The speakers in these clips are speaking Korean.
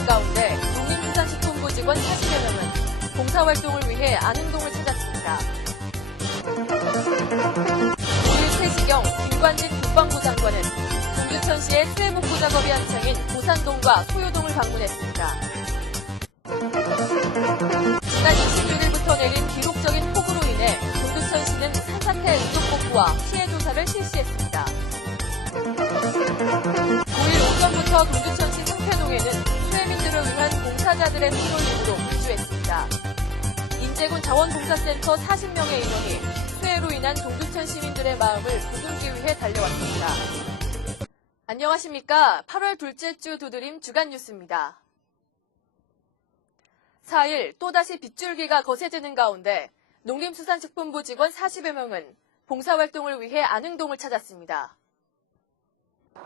소식 가운데 농림수산식품부 직원 40여 명은 봉사활동을 위해 안흥동을 찾았습니다. 5일 3시경 김관진 국방부 장관은 동두천시의 수해복구 작업이 한창인 보산동과 소요동을 방문했습니다. 지난 26일부터 내린 기록적인 폭우로 인해 동두천시는 산사태 응급복구와 피해 조사를 실시했습니다. 5일 오전부터 동두천시 상패동에는 수해민들을 위한 봉사자들의 손놀림으로 분주했습니다. 인제군 자원봉사센터 40명의 인원이 수해로 인한 동두천 시민들의 마음을 보듬기 위해 달려왔습니다. 안녕하십니까. 8월 둘째 주 두드림 주간 뉴스입니다. 4일 또다시 빗줄기가 거세지는 가운데 농림수산식품부 직원 40여 명은 봉사활동을 위해 안흥동을 찾았습니다.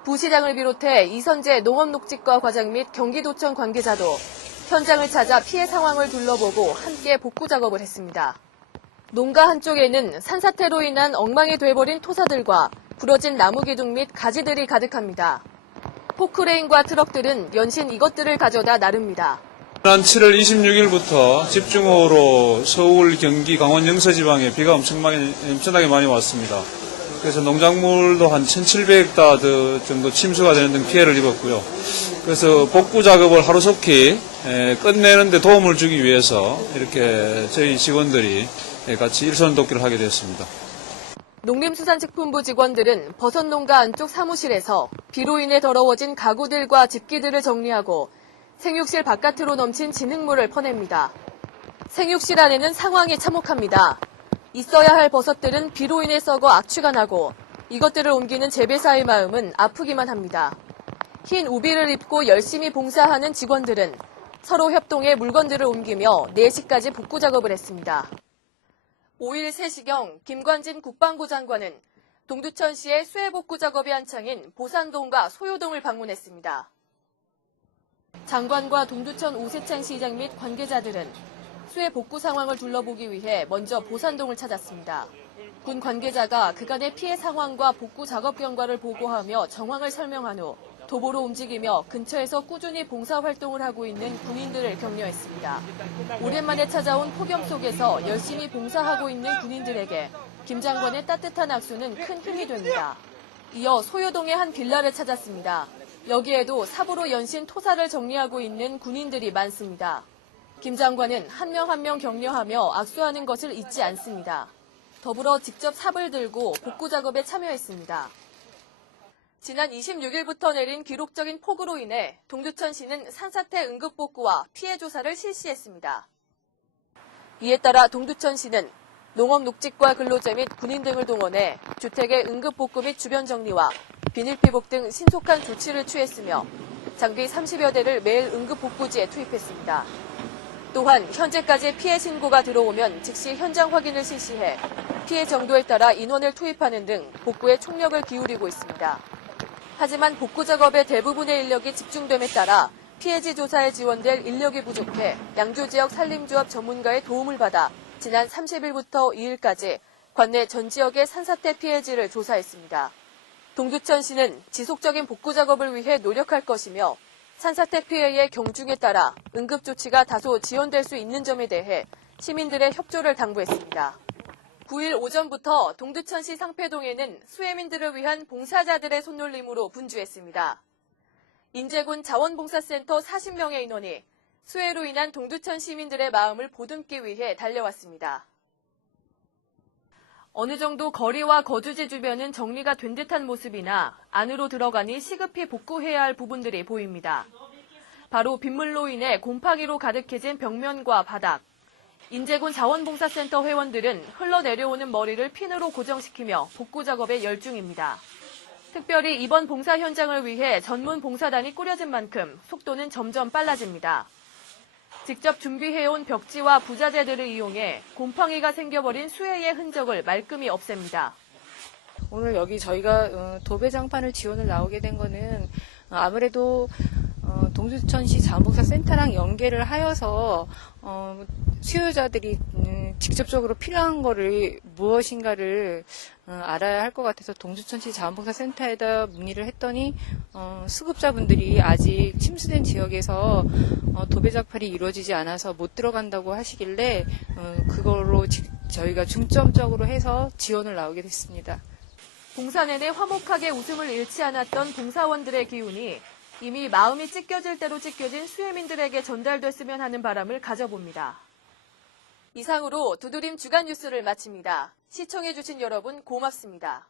부시장을 비롯해 이선재 농업녹지과 과장 및 경기도청 관계자도 현장을 찾아 피해 상황을 둘러보고 함께 복구 작업을 했습니다. 농가 한쪽에는 산사태로 인한 엉망이 돼버린 토사들과 부러진 나무 기둥 및 가지들이 가득합니다. 포크레인과 트럭들은 연신 이것들을 가져다 나릅니다. 지난 7월 26일부터 집중호우로 서울, 경기, 강원 영서지방에 비가 엄청나게 많이 왔습니다. 그래서 농작물도 한 1,700헥타 정도 침수가 되는 등 피해를 입었고요. 그래서 복구 작업을 하루속히 끝내는 데 도움을 주기 위해서 이렇게 저희 직원들이 같이 일손 돕기를 하게 됐습니다. 농림수산식품부 직원들은 버섯농가 안쪽 사무실에서 비로 인해 더러워진 가구들과 집기들을 정리하고 생육실 바깥으로 넘친 진흙물을 퍼냅니다. 생육실 안에는 상황이 참혹합니다. 있어야 할 버섯들은 비로 인해 썩어 악취가 나고 이것들을 옮기는 재배사의 마음은 아프기만 합니다. 흰 우비를 입고 열심히 봉사하는 직원들은 서로 협동해 물건들을 옮기며 4시까지 복구 작업을 했습니다. 5일 3시경 김관진 국방부 장관은 동두천시의 수해복구 작업이 한창인 보산동과 소요동을 방문했습니다. 장관과 동두천 오세창 시장 및 관계자들은 수해 복구 상황을 둘러보기 위해 먼저 보산동을 찾았습니다. 군 관계자가 그간의 피해 상황과 복구 작업 경과를 보고하며 정황을 설명한 후 도보로 움직이며 근처에서 꾸준히 봉사활동을 하고 있는 군인들을 격려했습니다. 오랜만에 찾아온 폭염 속에서 열심히 봉사하고 있는 군인들에게 김 장관의 따뜻한 악수는 큰 힘이 됩니다. 이어 소요동의 한 빌라를 찾았습니다. 여기에도 삽으로 연신 토사를 정리하고 있는 군인들이 많습니다. 김 장관은 한 명 한 명 격려하며 악수하는 것을 잊지 않습니다. 더불어 직접 삽을 들고 복구 작업에 참여했습니다. 지난 26일부터 내린 기록적인 폭우로 인해 동두천시는 산사태 응급복구와 피해 조사를 실시했습니다. 이에 따라 동두천시는 농업녹지과 근로자 및 군인 등을 동원해 주택의 응급복구 및 주변 정리와 비닐피복 등 신속한 조치를 취했으며 장비 30여 대를 매일 응급복구지에 투입했습니다. 또한 현재까지 피해 신고가 들어오면 즉시 현장 확인을 실시해 피해 정도에 따라 인원을 투입하는 등 복구에 총력을 기울이고 있습니다. 하지만 복구 작업의 대부분의 인력이 집중됨에 따라 피해지 조사에 지원될 인력이 부족해 양주 지역 산림조합 전문가의 도움을 받아 지난 30일부터 2일까지 관내 전 지역의 산사태 피해지를 조사했습니다. 동두천시는 지속적인 복구 작업을 위해 노력할 것이며 산사태 피해의 경중에 따라 응급조치가 다소 지연될 수 있는 점에 대해 시민들의 협조를 당부했습니다. 9일 오전부터 동두천시 상패동에는 수해민들을 위한 봉사자들의 손놀림으로 분주했습니다. 인제군 자원봉사센터 40명의 인원이 수해로 인한 동두천 시민들의 마음을 보듬기 위해 달려왔습니다. 어느 정도 거리와 거주지 주변은 정리가 된 듯한 모습이나 안으로 들어가니 시급히 복구해야 할 부분들이 보입니다. 바로 빗물로 인해 곰팡이로 가득해진 벽면과 바닥. 인제군 자원봉사센터 회원들은 흘러내려오는 머리를 핀으로 고정시키며 복구 작업에 열중입니다. 특별히 이번 봉사 현장을 위해 전문 봉사단이 꾸려진 만큼 속도는 점점 빨라집니다. 직접 준비해온 벽지와 부자재들을 이용해 곰팡이가 생겨버린 수해의 흔적을 말끔히 없앱니다. 오늘 여기 저희가 도배장판을 지원을 나오게 된 거는 아무래도 동두천시 자원봉사센터랑 연계를 하여서 수요자들이 직접적으로 필요한 거를 무엇인가를 알아야 할 것 같아서 동두천시 자원봉사센터에다 문의를 했더니 수급자분들이 아직 침수된 지역에서 도배 작업이 이루어지지 않아서 못 들어간다고 하시길래 그걸로 저희가 중점적으로 해서 지원을 나오게 됐습니다. 봉사 내내 화목하게 웃음을 잃지 않았던 봉사원들의 기운이 이미 마음이 찢겨질 대로 찢겨진 수혜민들에게 전달됐으면 하는 바람을 가져봅니다. 이상으로 두드림 주간 뉴스를 마칩니다. 시청해주신 여러분 고맙습니다.